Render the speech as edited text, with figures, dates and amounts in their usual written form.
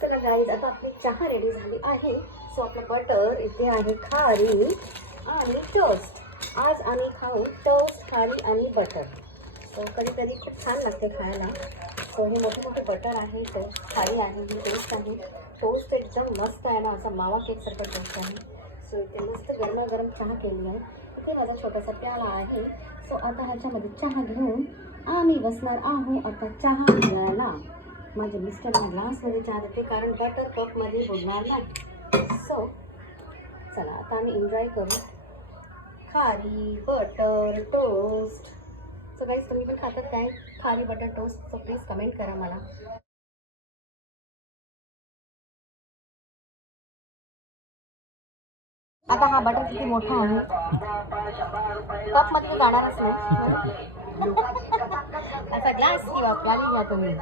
चला गाईज, आता आपली चहा रेडी झाली आहे. सो आपलं बटर इथे आहे, खारी आणि टोस्ट. आज आम्ही खाऊ टोस्ट, खारी आणि बटर. सो कधी कधी खूप छान लागते खायला. सो हे मोठे मोठे बटर आहे, टोस्ट खारी आहे, ही टोस्ट आहे. टोस्ट एकदम मस्त आहे ना, असा मावा केकसारखं टोस्ट आहे. सो इथे मस्त गरमागरम चहा केली आहे. इथे माझा छोटासा प्याला आहे. सो आता ह्याच्यामध्ये चहा घेऊन आम्ही बसणार आहोत आता चहा घ्यायला. माझे मिस्टर ग्लासमध्ये चहा देते, कारण बटर कपमध्ये बुडणार नाही. सो चला आता आम्ही एन्जॉय करू खारी बटर टोस्ट. सो गाईज, तुम्ही पण खातात काय खारी butter toast? So please comment करा मला. आता हा बटर किती मोठा आहे, कपमध्ये जाणारच नाही. असा ग्लास किंवा प्याली घ्या तुम्ही.